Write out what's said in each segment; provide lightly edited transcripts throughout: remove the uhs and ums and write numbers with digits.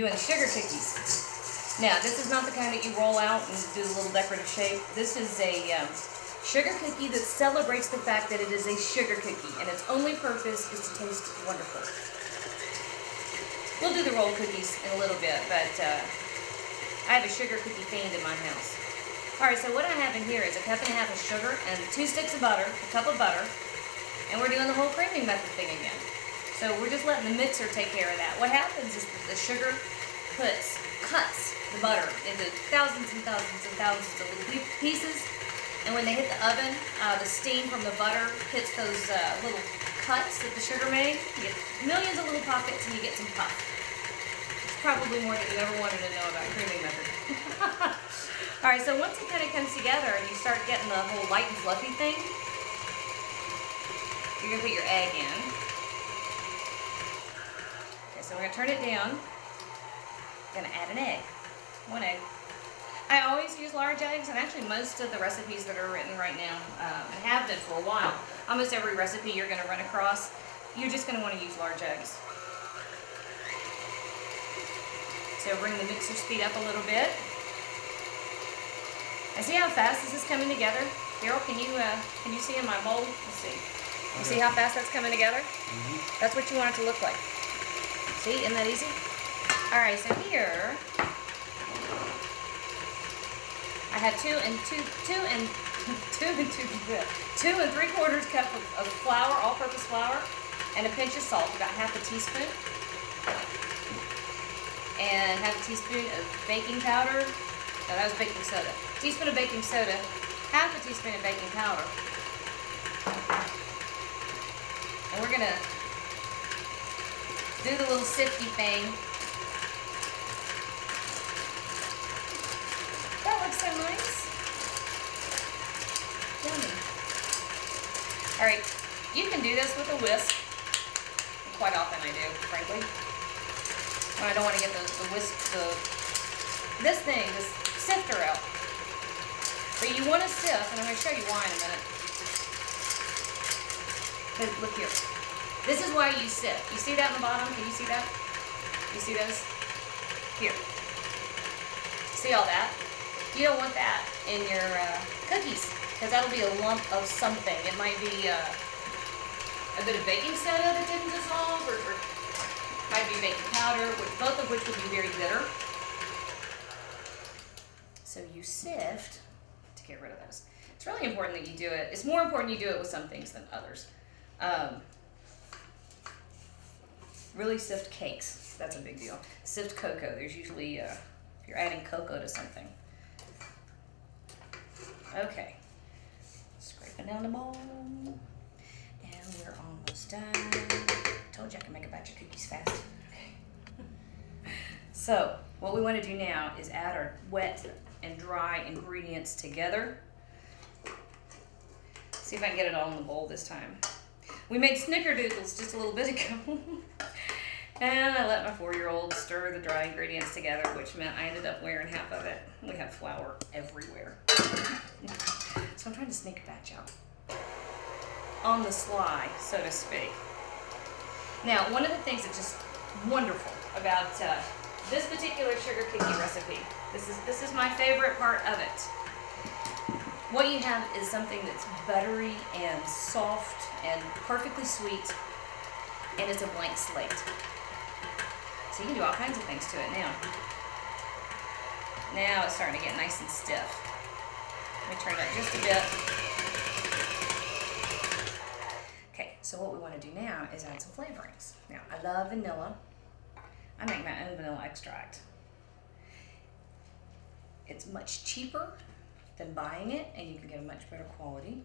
doing the sugar cookies. Now, this is not the kind that you roll out and do a little decorative shape. This is a sugar cookie that celebrates the fact that it is a sugar cookie, and its only purpose is to taste wonderful. We'll do the roll cookies in a little bit, but I have a sugar cookie fiend in my house. Alright, so what I have in here is a cup and a half of sugar and 2 sticks of butter, a cup of butter, and we're doing the whole creaming method thing again. So we're just letting the mixer take care of that. What happens is that the sugar cuts the butter into thousands and thousands and thousands of little pieces, and when they hit the oven, the steam from the butter hits those little cuts that the sugar made. You get millions of little pockets and you get some puff. It's probably more than you ever wanted to know about creaming method. Alright, so once it kind of comes together and you start getting the whole light and fluffy thing, you're going to put your egg in. Okay, so we're going to turn it down. Going to add an egg. 1 egg. I always use large eggs, and actually most of the recipes that are written right now have been for a while. Almost every recipe you're going to run across, you're just going to want to use large eggs. So bring the mixer speed up a little bit. And see how fast this is coming together? Daryl, can you see in my bowl? Let's see. You see how fast that's coming together? That's what you want it to look like. See, isn't that easy? Alright, so here I have 2 and 3/4 cup of flour, all-purpose flour, and a pinch of salt, about half a teaspoon, and half a teaspoon of baking powder. No, that was baking soda. A teaspoon of baking soda, half a teaspoon of baking powder. And we're gonna do the little sifty thing. That looks so nice. Yummy. Alright, you can do this with a whisk. Quite often I do, frankly. When I don't want to get this sifter out. But you want to sift, and I'm going to show you why in a minute. Look here. This is why you sift. You see that in the bottom? Can you see that? You see those? Here. See all that? You don't want that in your cookies, because that'll be a lump of something. It might be a bit of baking soda that didn't dissolve, or might be baking powder, both of which would be very bitter. So you sift to get rid of those. It's really important that you do it. It's more important you do it with some things than others. Really sift cakes. That's a big deal. Sift cocoa. There's usually, if you're adding cocoa to something. Okay. Scraping down the bowl. And we're almost done. Told you I can make a batch of cookies fast. Okay. So, what we want to do now is add our wet and dry ingredients together. See if I can get it all in the bowl this time. We made snickerdoodles just a little bit ago. And I let my 4-year-old stir the dry ingredients together, which meant I ended up wearing half of it. We have flour everywhere. So I'm trying to sneak a batch out. On the sly, so to speak. Now, one of the things that's just wonderful about this particular sugar cookie recipe, this is my favorite part of it. What you have is something that's buttery and soft and perfectly sweet, and it's a blank slate. So you can do all kinds of things to it now. Now it's starting to get nice and stiff. Let me turn it up just a bit. Okay, so what we want to do now is add some flavorings. Now, I love vanilla. I make my own vanilla extract. It's much cheaper than buying it, and you can get a much better quality.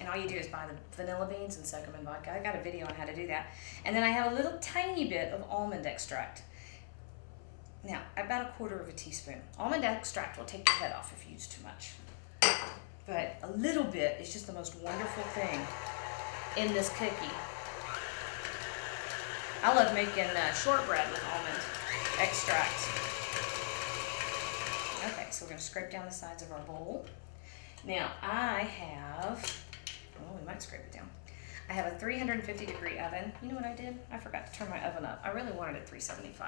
And all you do is buy the vanilla beans and soak them in vodka. I got a video on how to do that. And then I have a little tiny bit of almond extract. Now, about 1/4 teaspoon. Almond extract will take your head off if you use too much. But a little bit is just the most wonderful thing in this cookie. I love making shortbread with almond extract. Okay, so we're going to scrape down the sides of our bowl. Now, I have, well, we might scrape it down. I have a 350-degree oven. You know what I did? I forgot to turn my oven up. I really wanted it 375.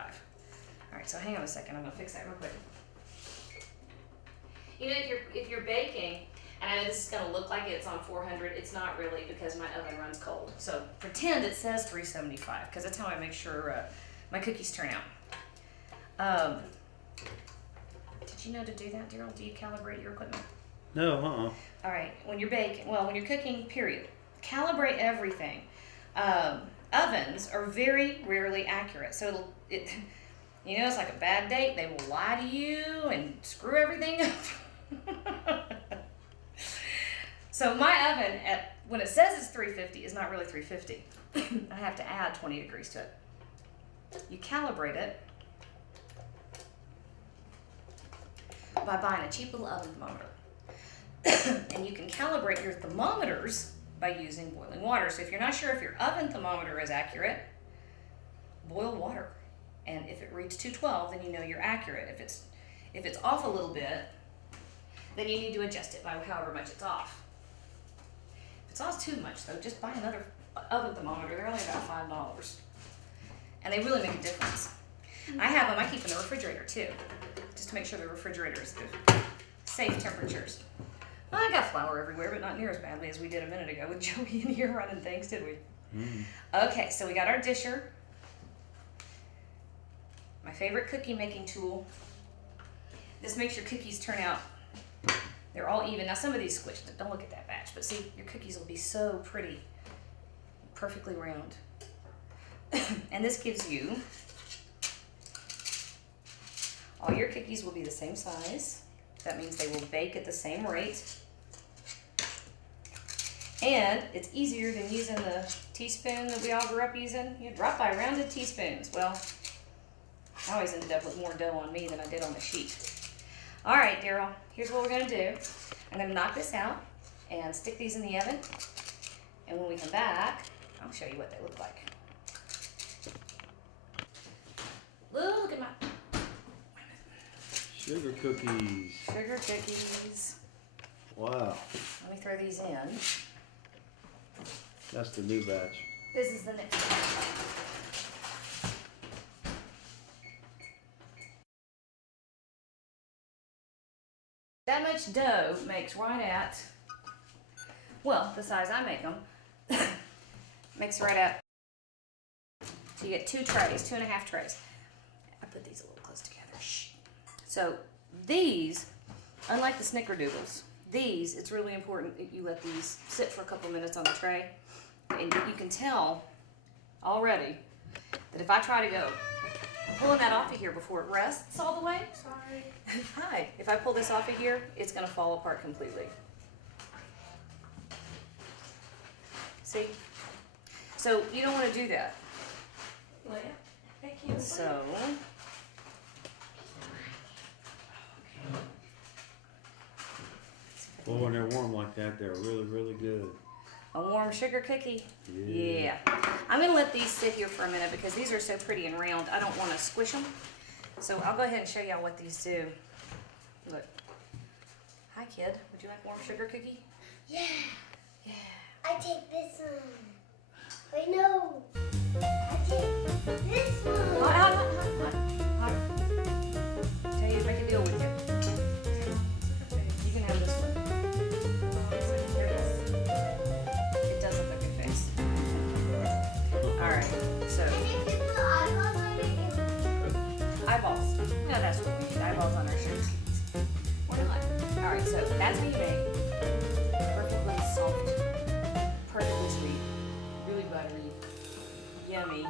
All right, so hang on a second. I'm gonna fix that real quick. You know, if you're baking, and I know this is gonna look like it's on 400, it's not really because my oven runs cold. So pretend it says 375 because that's how I make sure my cookies turn out. Did you know to do that, Daryl? Do you calibrate your equipment? No, All right, when you're baking, well, when you're cooking, period. Calibrate everything. Ovens are very rarely accurate. So you know, it's like a bad date. They will lie to you and screw everything up. So my oven, when it says it's 350, is not really 350. I have to add 20 degrees to it. You calibrate it by buying a cheap little oven thermometer. And you can calibrate your thermometers by using boiling water. So if you're not sure if your oven thermometer is accurate, boil water. And if it reads 212, then you know you're accurate. If it's off a little bit, then you need to adjust it by however much it's off. If it's off too much, though, just buy another oven thermometer. They're only about $5. And they really make a difference. I have them. I keep them in the refrigerator, too, just to make sure the refrigerator is the safe temperatures. Well, I got flour everywhere, but not near as badly as we did a minute ago with Joey in here running things, did we? Okay, so we got our disher. My favorite cookie making tool. This makes your cookies turn out, they're all even. Now some of these squished, don't look at that batch, but see, your cookies will be so pretty, perfectly round. And this gives you, all your cookies will be the same size. That means they will bake at the same rate. And it's easier than using the teaspoon that we all grew up using. You drop by rounded teaspoons. Well, I always ended up with more dough on me than I did on the sheet. All right, Daryl, here's what we're gonna do. I'm gonna knock this out and stick these in the oven. And when we come back, I'll show you what they look like. Look at my sugar cookies. Sugar cookies. Wow. Let me throw these in. That's the new batch. This is the next batch. That much dough makes right at, well, the size I make them, makes right at, so you get 2 trays, 2.5 trays. I put these a little close together. Shh. So these, unlike the snickerdoodles, these, it's really important that you let these sit for a couple minutes on the tray. And you can tell already that if I try to go, I'm pulling that off of here before it rests all the way. Sorry. Hi. If I pull this off of here, it's going to fall apart completely. See? So you don't want to do that. Well, yeah. Thank you. So, Well, when they're warm like that, they're really, really good. a warm sugar cookie. Yeah. I'm going to let these sit here for a minute because these are so pretty and round. I don't want to squish them. So I'll go ahead and show y'all what these do. Look. Hi, kid. Would you like warm sugar cookie? Yeah. Yeah. I take this one. Wait, no. I take this one. Hot. Tell you to make a deal with you. You can have this one. There it is. It does look like a face. Alright, so. And if you put eyeballs on it, Eyeballs. No, that's what we need. Eyeballs on our sugar cookies. Why not? Alright, so that's how you make perfectly soft, perfectly sweet, really buttery, yummy